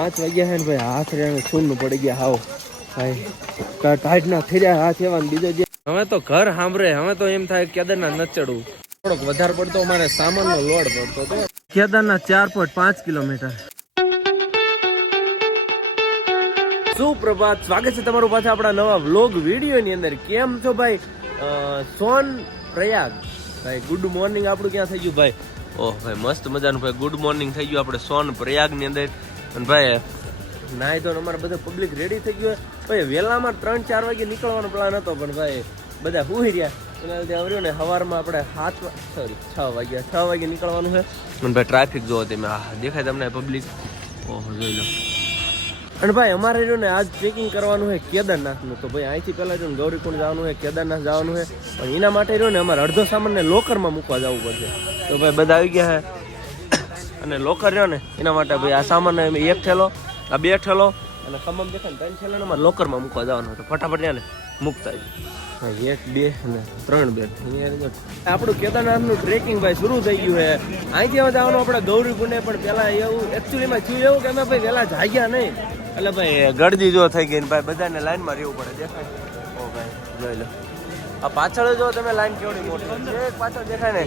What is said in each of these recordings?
5 વાગ્યા છે ને ભાઈ, હાથ રેને છૂનનું પડી ગયા હાવ ભાઈ, ટાઈટ ના થઈ રહ્યા હાથ એવા. બીજો જે હવે તો ઘર સાંભળે, હવે તો એમ થાય કેદારનાથ ન ચડવું. થોડોક વધારે પડતો અમારે સામાનનો લોડ પડતો હતો. કેદારનાથ 4.5 કિલોમીટર. સુપ્રભાત, સ્વાગત છે તમારું પાછા આપણા નવા વ્લોગ વિડીયો ની અંદર. કેમ છો ભાઈ? સોન પ્રયાગ ભાઈ, ગુડ મોર્નિંગ આપણું ક્યાં થઈ ગયું ભાઈ? ઓહ ભાઈ, મસ્ત મજાનું ભાઈ ગુડ મોર્નિંગ થઈ ગયું આપણે સોન પ્રયાગ ની અંદર. અને ભાઈ નાય તો અમારે બધા પબ્લિક રેડી થઈ ગયું ભાઈ. વહેલામાં 3-4 વાગે નીકળવાનો પ્લાન હતો, પણ ભાઈ બધા હુઈ રહ્યા. એના લીધે આવ્યું ને સવારમાં આપણે 6 વાગે નીકળવાનું છે. અને ભાઈ ટ્રાફિક જોવો તમે, દેખાય તમને પબ્લિક? ઓહો જોઈ લો. અને ભાઈ અમારે રહ્યું ને આજ ટ્રેકિંગ કરવાનું છે કેદારનાથનું. તો ભાઈ અહીંથી પહેલાં રહ્યું ને ગૌરીકુંડ જવાનું છે, કેદારનાથ જવાનું છે. પણ એના માટે રહ્યું ને અમારે અડધો સામાનને લોકરમાં મૂકવા જવું પડશે. તો ભાઈ બધા આવી ગયા છે. અને લોકર રહ્યો ને એના માટે ભાઈ આ સામાન એક થેલો, આ 2 થેલો અને ખમમ દેખાય ને 3 થેલાને અમારે લોકરમાં મૂકવા જવાનું હતું. ફટાફટ ત્યાં ને મૂકતા જ 1, 2 અને 3 બેડ. આપણું કેદારનાથનું ટ્રેકિંગ ભાઈ શરૂ થઈ ગયું છે. અહીંથી હવે જવાનું આપણે ગૌરીકુંડે. પણ પહેલાં એવું એકચ્યુઅલીમાં થયું એવું કે અમે ભાઈ વહેલા જાગ્યા નહીં, એટલે ભાઈ ગળદી જો થઈ ગઈ ને ભાઈ બધાને લાઈનમાં રહેવું પડે. દેખાય? ઓ ભાઈ જોઈ લો, આ પાછળ જો તમે લાઈન કેવડી મોટી છે. પાછળ દેખાય ને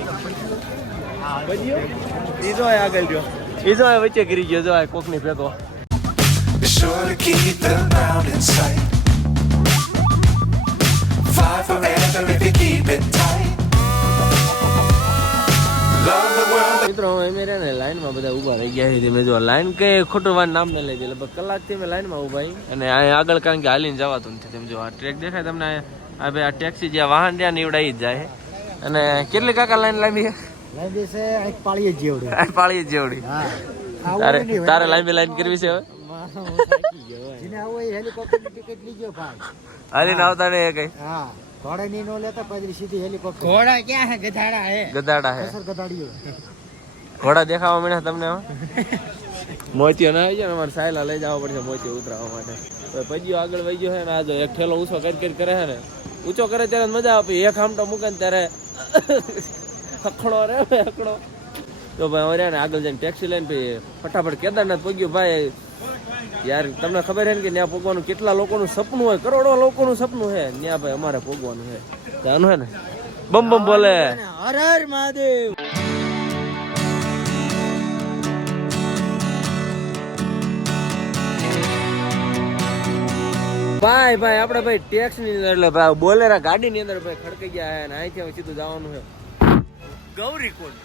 એ જો આગળ ગયો, એ જો વચ્ચે કરી ગયો, જો કોકની ભેગો. મિત્રો અમે રે ને લાઈનમાં બધા ઉભા રહી ગયા છે. મેં જો લાઈન કઈ ખોટું વાર નામ ન લઈ દે, લગભગ કલાકથી મેં લાઈનમાં ઉભા. અને અહીંયા આગળ કારણ કે હાલીને જવાતું નથી. તમે જો આ ટ્રેક દેખાય તમને, આ ભાઈ આ ટેક્સી જ્યાં વાહન ત્યાં નીવડાઈ જ જાય. અને કેટલી કાકા લાઈન લાંબી છે? પાળી જેવડી. તારે લાંબી લાઈન કરવી છે હવે? હાલીને આવતા ને કઈ ગધાડા હે. ઘોડા દેખાવા મળ્યા તમને? મોતીઓ ના આવી જાય ને, અમારે સાયલા લઈ જવા પડશે મોતીઓ ઉતરાવવા માટે. પજીઓ આગળ વહી ગયો છે ને, આ જો એક ઠેલો ઊંચો કરી કરે છે ને, ઊંચો કરે ત્યારે મજા આવે. એક આમટો મૂકે ને ત્યારે હખડો રે હખડો. તો ભાઈ હવે ને આગળ જઈને ટેક્સી લઈને પછી ફટાફટ કેદારનાથ પહોંચ્યું. ભાઈ યાર તમને ખબર છે ને કે ત્યાં પહોંચવાનું કેટલા લોકોનું સપનું હોય, કરોડો લોકોનું સપનું છે. ત્યાં ભાઈ અમારે પહોંચવાનું છે. જાનું હે ને બમ બમ બોલે હર હર મહાદેવ. ભાઈ આપણે ભાઈ ટેક્સ ની અંદર એટલે ભાઈ બોલેરા ગાડી ની અંદર ભાઈ ખડકી ગયા છે. અને અહીંથી હવે સીધું જવાનું છે ગૌરીકુંડ.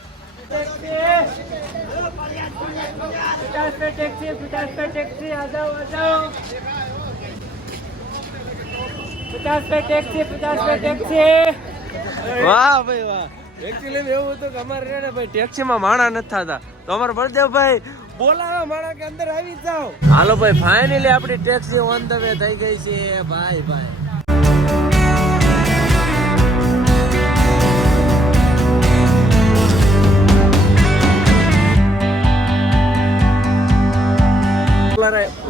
વાહ ભાઈ વાહ. એકચ્યુઅલી એવું હતું કે અમારે ને ભાઈ ટેક્સી માં માણા નથી થતા, તો અમારે બળદેવભાઈ બોલાવો માણા કે અંદર આવી જાઓ. હાલો ભાઈ, ફાઇનલી આપણી ટેક્સી ઓન ધ વે થઈ ગઈ છે ભાઈ.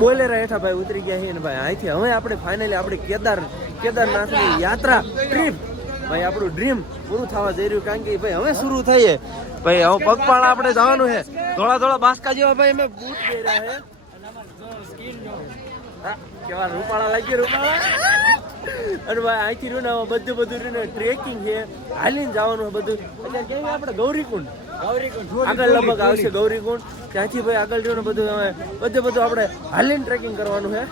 બોલેરા હેઠા ભાઈ ઉતરી ગયા છે ને ભાઈ અહીંથી હવે આપણે ફાઇનલી આપણી કેદારનાથની યાત્રા ટ્રીપ ભાઈ આપણું ડ્રીમ પૂરું થવા જઈ રહ્યું. કારણ કે ભાઈ હવે શરૂ થઈએ ભાઈ. હવે પગપાળા આપણે જવાનું છે. થોડા બાસકા જેવા ભાઈ અમે બૂટ પહેર્યા છે. કેવા રૂપાળા લાગી રૂપાળા. અને ભાઈ અહીંથી રહ્યું ને બધું રહ્યું ને ટ્રેકિંગ છે, હાલીને જવાનું બધું. અત્યારે ક્યાં આપણે ગૌરીકુંડ આગળ લગભગ આવશે ગૌરીકુંડ. ત્યાંથી ભાઈ આગળ રહ્યું ને બધું આપણે હાલીને ટ્રેકિંગ કરવાનું છે.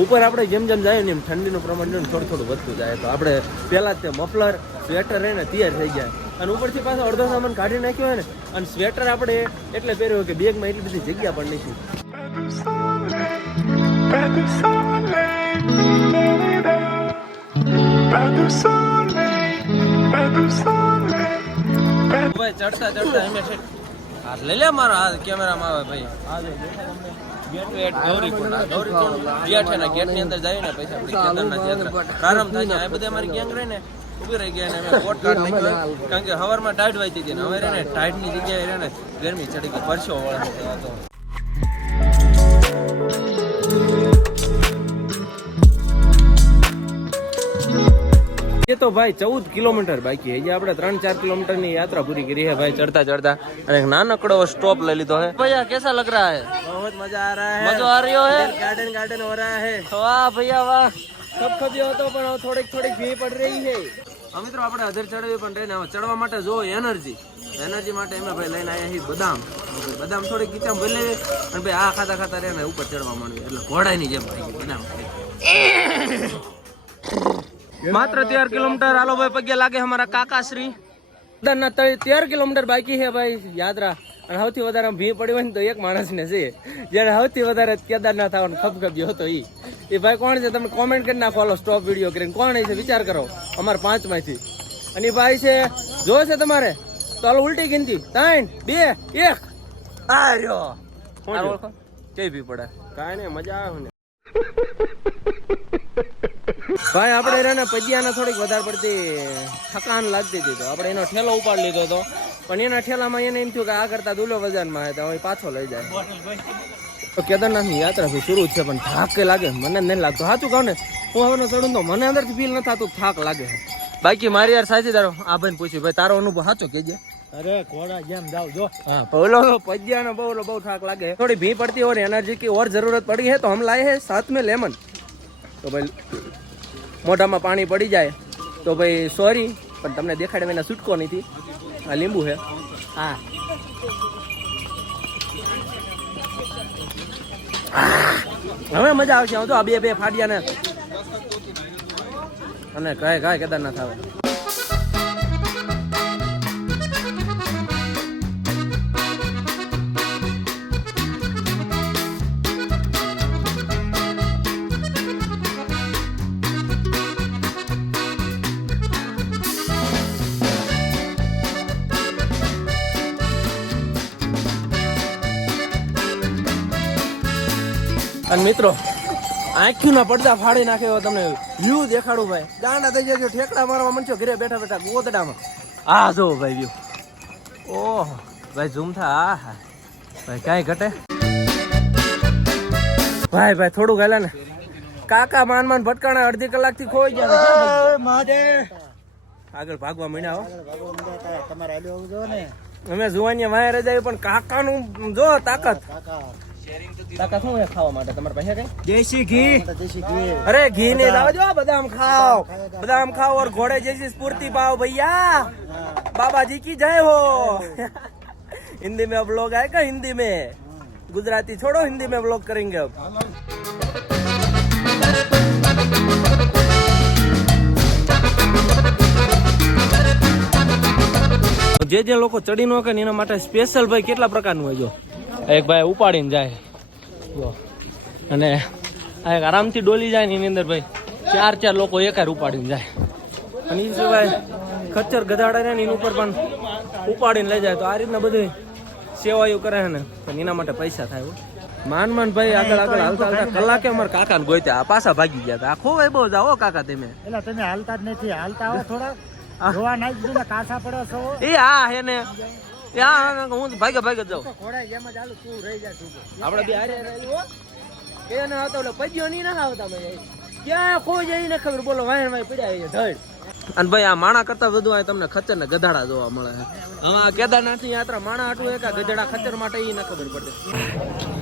ઉપર આપણે જેમ જાય ને એમ ઠંડીનું પ્રમાણ થોડું વધતું જાય. તો આપણે પહેલા તે મફલર સ્વેટર રહીને તૈયાર થઈ જાય. અને ઉપરથી પાછો અડધો સામાન કાઢી નાખ્યો હોય ને, અને સ્વેટર આપણે એટલે પહેર્યો કે બેગમાં એટલી બધી જગ્યા પણ નથી. ભાઈ ચડતા અમે લઈ લે મારો હાથ કેમેરામાં આવે ભાઈ. ગેટ ગૌરીકુંડ ગેટ ની અંદર જઈને પછી આપણી કેદારનાથ યાત્રા પ્રારંભ થાય છે. આ બધા અમારી ગેંગ રહીને ઉભી રહી ગયા. અમે કોટ કાઢ નાખ્યો કારણ કે સવારમાં ટાઈટ વાંચી હતી ને હવે ને ટાઈટ ની જગ્યાએ રહે ને ગરમી ચડી ગઈ, પરસો વળે. ये तो भाई 14 किलोमीटर बाकी है ये આપણે 3-4 किलोमीटर ની યાત્રા પૂરી કરી है भाई चढ़ता चढ़ता અને એક નાનકડો સ્ટોપ ले લીધો है भैया कैसा लग रहा है बहुत मजा आ रहा है मजा आ रही है गार्डन गार्डन हो रहा है वाह भैया वाह सब खब्यो હતો પણ થોડીક થોડીક ભી પડ રહી છે મિત્રો આપણે અધર ચડવી પણ રહીને ચડવા માટે જો એનર્જી માટે અમે ભાઈ લઈને આયા છીએ બદામ થોડીક ગીચામ ભરી લેવી અને ભાઈ આ ખાતા ખાતા રહે ઉપર ચડવા માંડવી એટલે ઘોડાની જેમ ભાઈ બદામ मात्र 13 किलोमीटर आलो भाई पगे लागे हमारा काका श्री 13 किलोमीटर बाकी है भाई यात्रा અને સૌથી વધારે ભી પડી હોય ને તો એક માણસને છે જ્યારે સૌથી વધારે કેદારનાથ આવવાનો ખપખપ્યો હતો એ ભાઈ કોણ છે તમે કોમેન્ટ કરી નાખો હાલો સ્ટોપ વિડીયો કરીને કોણ છે વિચાર કરો અમારા 5 માંથી અને એ ભાઈ છે જો છે તમારે તો હાલો ઉલટી ગિનતી 3 2 1 આ રહ્યો કઈ ભી પડે કાંઈ નહીં મજા આવે ને ભાઈ આપણે એને પજિયાને થોડીક વધારે પડતી થકાન લાગતી હતી તો આપણે એનો ઠેલો ઉપાડી લીધો હતો પણ એના ઠેલામાં એને એમ થયું કે આ કરતા દુલો વજનમાં તો હવે પાછો લઈ જાય તો કેદારનાથની યાત્રા શરૂ છે પણ થાક કે લાગે મને નહીં લાગતો સાચું કહું ને હું હવે ચડું તો મને અંદરથી ફીલ ન થતું થાક લાગે બાકી મારી યાર સાથીદારો આ ભાઈને પૂછ્યું ભાઈ તારો અનુભવ સાચો કેજે અરે ઘોડા જેમ જાવ જો हाँ बोलो पजिया ना बोलो बहुत ठाक लगे थोड़ी भी पड़ती और एनर्जी की और जरूरत पड़ी है तो हम लाए हैं साथ में लेमन तो भाई मोटा में पानी पड़ी जाए तो भाई सॉरी पर तमने देखाड़े मैंने छूटको नहीं थी आ लींबू है हाँ हमें मजा आवशे तो आ बे फाड़िया ने અને કહે કાય કેદારનાથ આવે અને મિત્રો આંખના પડદા ફાડી નાખે એવો તમને વ્યૂ દેખાડું ભાઈ ગાંડા થઈ જજો ઠેકડા મારવા મંચો ઘરે બેઠા બેઠા ગોદડામાં આ જો ભાઈ વ્યૂ ઓહ ભાઈ ઝૂમ થા આ હા ભાઈ કાંઈ ઘટે ભાઈ થોડું ગાલા ને કાકા માન ભટકાણા અડધી કલાકથી ખોઈ ગયા આગળ ભાગવા માંડ્યા હો અમે જોવાની વાય રજાય પણ કાકાનું જો તાકાત તાકાત શું ખાવા માટે તમારા પાસે કઈ દેશી ઘી અરે ઘી ને લાવો જો બદામ ખાओ और घोड़े जैसी स्फूर्ति पाओ भैया बाबा जी की जय हो हिंदी में अब लोग आएगा हिंदी में गुजराती छोड़ो हिंदी में व्लॉग करेंगे अब જે લોકો ચડી નો કે એના માટે સ્પેશિયલ ભાઈ કેટલા પ્રકારનું હોય જો એક ભાઈ ઉપાડીને જાય જો અને આ એક આરામથી ડોલી જાય ને એની અંદર ભાઈ 4 લોકો એકાર ઉપાડીને જાય અને એ સિવાય ખચ્ચર ગધાડા ને એની ઉપર પણ ઉપાડીને લઈ જાય તો આ રીતના બધું સેવાયું કરે છે ને પણ એના માટે પૈસા થાય માન ભાઈ આગળ હાલતા કલાકે અમારા કાકાને ગોત્યા પાછા ભાગી ગયા હતા આખો ભાઈ બહુ જાઓ કાકા તમે એટલે તમે હાલતા જ નથી હાલતા આવો થોડા જોવા નાઈ દીધું ને કાસા પડે છો એ હા હે ને હું ભાગ્યા જાઉં ઘોડા જેમ જ હાલું તું રહી જા તું આપણે બે હારે રહ્યો એ ન હતો એટલે પજ્યો નહીં ના આવતા ભાઈ ક્યાં ખોઈ જાય ને ખબર બોલો વાયણ વાય પડ્યા છે ધડ અને ભાઈ આ માણા કરતા વધુ આ તમને ખચ્ચર ને ગધાડા જોવા મળે છે હવે આ કેદારનાથ ની યાત્રા માણા હાટું એક ગધેડા ખચ્ચર માટે એ ના ખબર પડે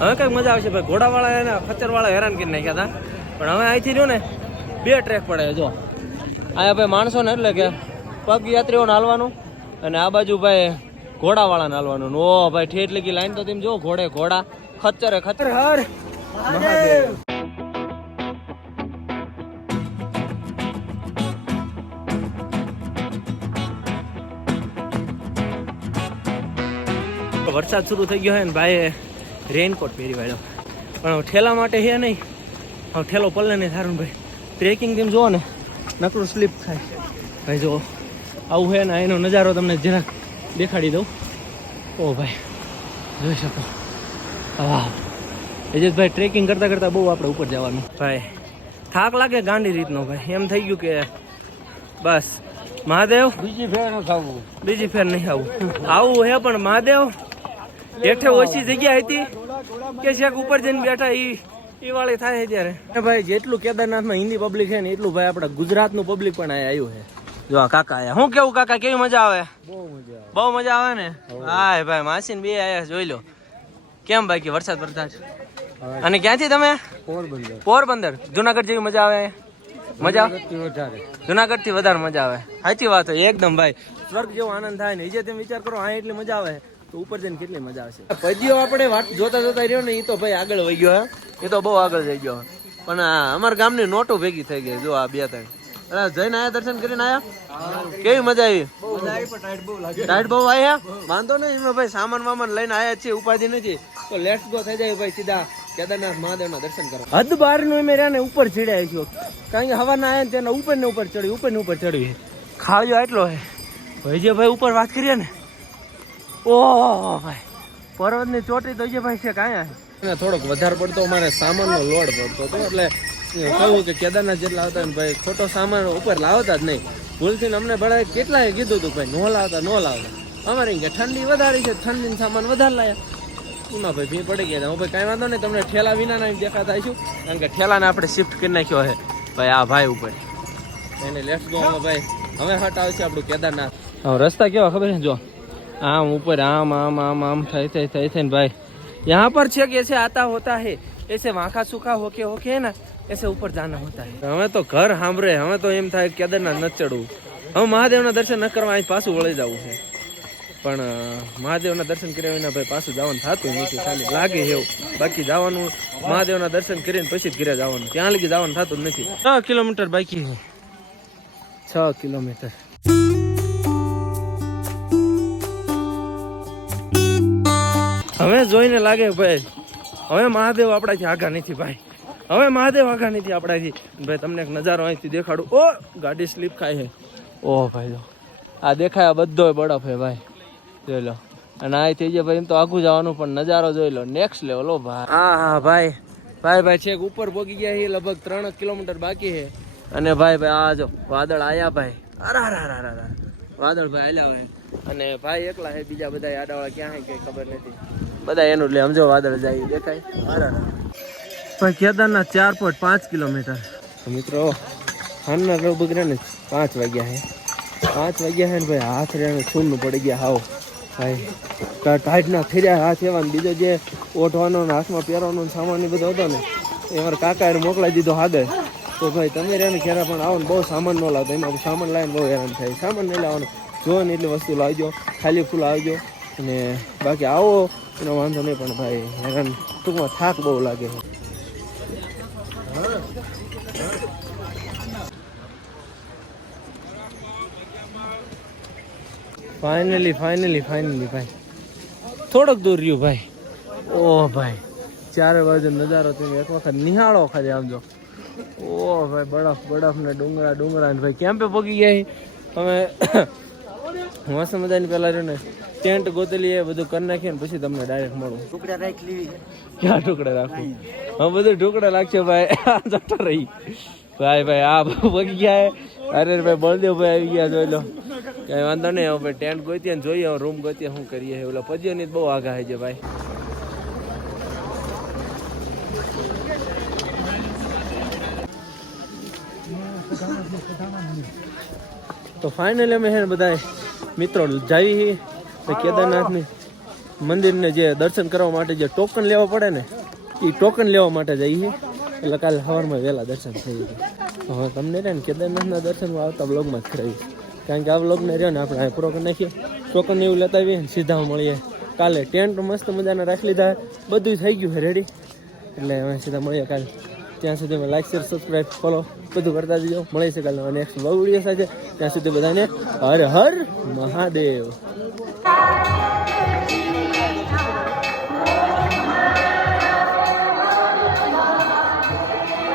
હવે કઈક મજા આવશે ભાઈ ઘોડા વાળા એને ખચ્ચર વાળા હેરાન કરી નાખ્યા હતા પણ હવે અહીંથી રહ્યું ને 2 ટ્રેક પડે જો અહીંયા ભાઈ માણસો ને એટલે કે પગ યાત્રીઓને હાલવાનું અને આ બાજુ ભાઈ ઘોડા વાળાને હાલવાનું ઓ ભાઈ ઠેઠ લગી લાઈન તો તેમ જો ઘોડા ખચ્ચર હર મહાદેવ વરસાદ શરૂ થઈ ગયો હે ને ભાઈ રેનકોટ પહેરી વાળ્યો પણ ઠેલા માટે હે નહીં હવે ઠેલો પલ્લે નહીં સારું ભાઈ ટ્રેકિંગ તેમ જુઓ ને નકરું સ્લીપ થાય ભાઈ જો આવું હે ને એનો નજારો તમને જરાક દેખાડી દઉં ઓ ભાઈ જોઈ શકો વાહ એજેશભાઈ ટ્રેકિંગ કરતા બહુ આપણે ઉપર જવાનું ભાઈ થાક લાગે ગાંડી રીતનો ભાઈ એમ થઈ ગયું કે બસ મહાદેવ બીજી ફેર નહીં આવું હે પણ મહાદેવ હેઠે ઓછી જગ્યા હતી કે શેક ઉપર જઈને બેઠા એ દિવાળી થાય ત્યારે ભાઈ જેટલું કેદારનાથમાં હિન્દી પબ્લિક છે ને એટલું ભાઈ આપણા ગુજરાતનું પબ્લિક પણ આવ્યું છે. જો આ કાકા આયા. હું કેવું કાકા, કેવી મજા આવે? બહુ મજા આવે ને. હા ભાઈ માસી ને બે આયા જોઈ લો. કેમ બાકી વરસાદ વરસાદ? અને ક્યાંથી તમે? પોરબંદર. જુનાગઢ જેવી મજા આવે? મજા જુનાગઢ થી વધારે મજા આવે. સાચી વાત હોય એકદમ ભાઈ. સ્વર્ગ જેવો આનંદ થાય ને. જે તમે વિચાર કરો આ એટલી મજા આવે તો ઉપર જઈને કેટલી મજા આવશે. પદ્યો આપણે વાત જોતા જોતા રહ્યો ને એ તો ભાઈ આગળ વહી ગયો. એ તો બહુ આગળ જઈ ગયો. પણ અમારા ગામની નોટો ભેગી થઈ ગઈ. જો આ 2-3 જઈને આયા, દર્શન કરીને આયા. કેવી મજા આવી? ટાઈટ બહુ આયા. વાંધો નહીં એમાં ભાઈ, સામાન વામાન લઈને આયા છીએ, ઉપાધિ નથી. તો લેટ્સ ગો થઈ જાય ભાઈ સીધા કેદારનાથ મહાદેવના દર્શન કરવા. હદ બાર નું મેં રહ્યા ને ઉપર ચડ્યા છો. કારણ કે હવાના આયા ને તેના ઉપર ને ઉપર ચડ્યું. ખાવજો એટલો હે ભાઈ. જે ભાઈ ઉપર વાત કરીએ ને, ઓહ ભાઈ પર્વતની ચોટી તો જે ભાઈ છે કાંઈ થોડોક વધારે પડતો અમારે સામાનનો લોડ પડતો હતો. એટલે કહ્યું કે કેદારનાથ જેટલા આવતા ને ભાઈ ખોટો સામાન ઉપર લાવતા જ નહીં. ભૂલથી અમને બળાએ કેટલાય કીધું હતું ભાઈ નો લાવતા. અમારે કે ઠંડી વધારી છે, ઠંડીનો સામાન વધારે લાયા. એમાં ભાઈ ભી પડી ગયા. હું ભાઈ કાંઈ વાંધો નહીં, તમને ઠેલા વિના દેખાતા આવીશું. કારણ કે ઠેલાને આપણે શિફ્ટ કરી નાખ્યો છે ભાઈ આ ભાઈ ઉપર. એને લેટ્સ ગો ભાઈ. હવે હટ આવશે આપણું કેદારનાથ. રસ્તા કેવા ખબર છે? જો આમ ઉપર આમ આમ આમ આમ થઈ ને भाई यहाँ पर छे ऐसे आता होता है, ऐसे वाँका सूखा होके ना ऐसे ऊपर जाना होता है. हमें तो घर સાંભળે. हमें तो એમ થાય કેદારનાથ ન ચડવું. હવે મહાદેવના દર્શન ન કરવા અહીં પાછું વળી જવું છે. પણ મહાદેવના દર્શન કર્યા વિના ભાઈ પાછું જવાનું થતું નથી. ખાલી લાગે એવું. બાકી જવાનું મહાદેવના દર્શન કરીને પછી જ ઘરે જવાનું. ત્યાં લગી જવાનું થતું જ નથી. 6 કિલોમીટર બાકી છે. 6 કિલોમીટર. હવે જોઈને લાગે ભાઈ હવે મહાદેવ આપણાથી આગા નથી ભાઈ. હવે મહાદેવ આગા નથી આપણાથી ભાઈ. તમને એક નજારો અહીંથી દેખાડું. ઓ ગાડી સ્લીપ ખાય છે. ઓહ ભાઈ જો આ દેખાય બધો બરફ હે ભાઈ. જોઈ લો. અને આ થઈ જાય ભાઈ તો આગું જવાનું પણ નજારો જોઈ લો નેક્સ્ટ લેવલ. ઓ ભાઈ હા ભાઈ છેક ઉપર પહોંચી ગયા છે. લગભગ 3 કિલોમીટર બાકી છે. અને ભાઈ આ જો વાદળ આયા ભાઈ. અરા વાદળ ભાઈ આલ્યા હોય. અને ભાઈ એકલા છે, બીજા બધા આડાવાળા ક્યાં છે કઈ ખબર નથી. બધા એનું એટલે સમજો વાદળ જાય દેખાય. ભાઈ કેદારનાથ 4.5 કિલોમીટર. મિત્રો હાલના લગભગ ને 5 વાગ્યા છે. 5 વાગ્યા છે ને ભાઈ હાથ રહ્યા છૂનનું પડી ગયા. હાવ ભાઈ ટાઈટના ફેર્યા હાથ એવા. બીજો જે ઓઢવાનો હાથમાં પહેરવાનો સામાન બધો હતો ને એ મારા કાકા એને મોકલાવી દીધો આગળ. તો ભાઈ તમે રહ્યા ને ક્યારે પણ આવો ને બહુ સામાન ન લાવતો. એમાં સામાન લાવીને બહુ હેરાન થાય. સામાન નહીં લાવવાનો. જો ને એટલી વસ્તુ લાવજો. ખાલી ફૂલ આવજો. અને બાકી આવો એનો વાંધો નહીં. પણ ભાઈ હેરાન ટૂંકમાં થાક બહુ લાગે છે. ફાઇનલી ભાઈ થોડોક દૂર રહ્યું ભાઈ. ઓહ ભાઈ ચારે બાજુ નજારો તમે એક વખત નિહાળો ખાલી આમ જો. ઓહ ભાઈ બરફ ને ડુંગરા ને ભાઈ કેમ્પે પગી ગયા. તમે મસ્ત મજાની પેલા રહ્યો ને ટેન્ટ ગોતેલી એ બધું કરી નાખીએ ને પછી તમને ડાયરેક્ટ મળું. ટુકડા રાખી લેવી. ક્યાં ટુકડા રાખવું? હા બધું ટુકડા રાખશો ભાઈ. જતો રહી ભાઈ આ પગી ગયા. અરે ભાઈ બળદેવભાઈ આવી ગયા જોઈ લો. કઈ વાંધો નહીં. હવે ભાઈ ટેન્ટ ગોતીએ ને જોઈએ રૂમ ગોતીએ શું કરીએ. ઓલા પદ્યોની બહુ આગા છે ભાઈ. તો ફાઇનલી અમે છે ને બધા મિત્રો જઈએ કેદારનાથની મંદિરને જે દર્શન કરવા માટે જે ટોકન લેવા પડે ને એ ટોકન લેવા માટે જઈએ. એટલે કાલે સવારમાં વહેલા દર્શન થઈ જાય. હવે તમને રહે ને કેદારનાથના દર્શનમાં આવતા બ્લોગમાં જ કરાવીશ. કારણ કે આ બ્લોગને રહ્યો ને આપણે પૂરો કરી નાખીએ. ટોકન એવું લેતા આવીએ ને સીધા મળીએ કાલે. ટેન્ટ મસ્ત મજાના રાખી લીધા. બધું થઈ ગયું છે રેડી. એટલે અમે સીધા મળીએ કાલે. ત્યાં સુધી અમે લાઈક શેર સબસ્ક્રાઈબ ફોલો બધું કરતા જજો. મળી છે કાલે નેક્સ્ટ બ્લોગ વિડીયો સાથે. ત્યાં સુધી બધાને હર હર મહાદેવ.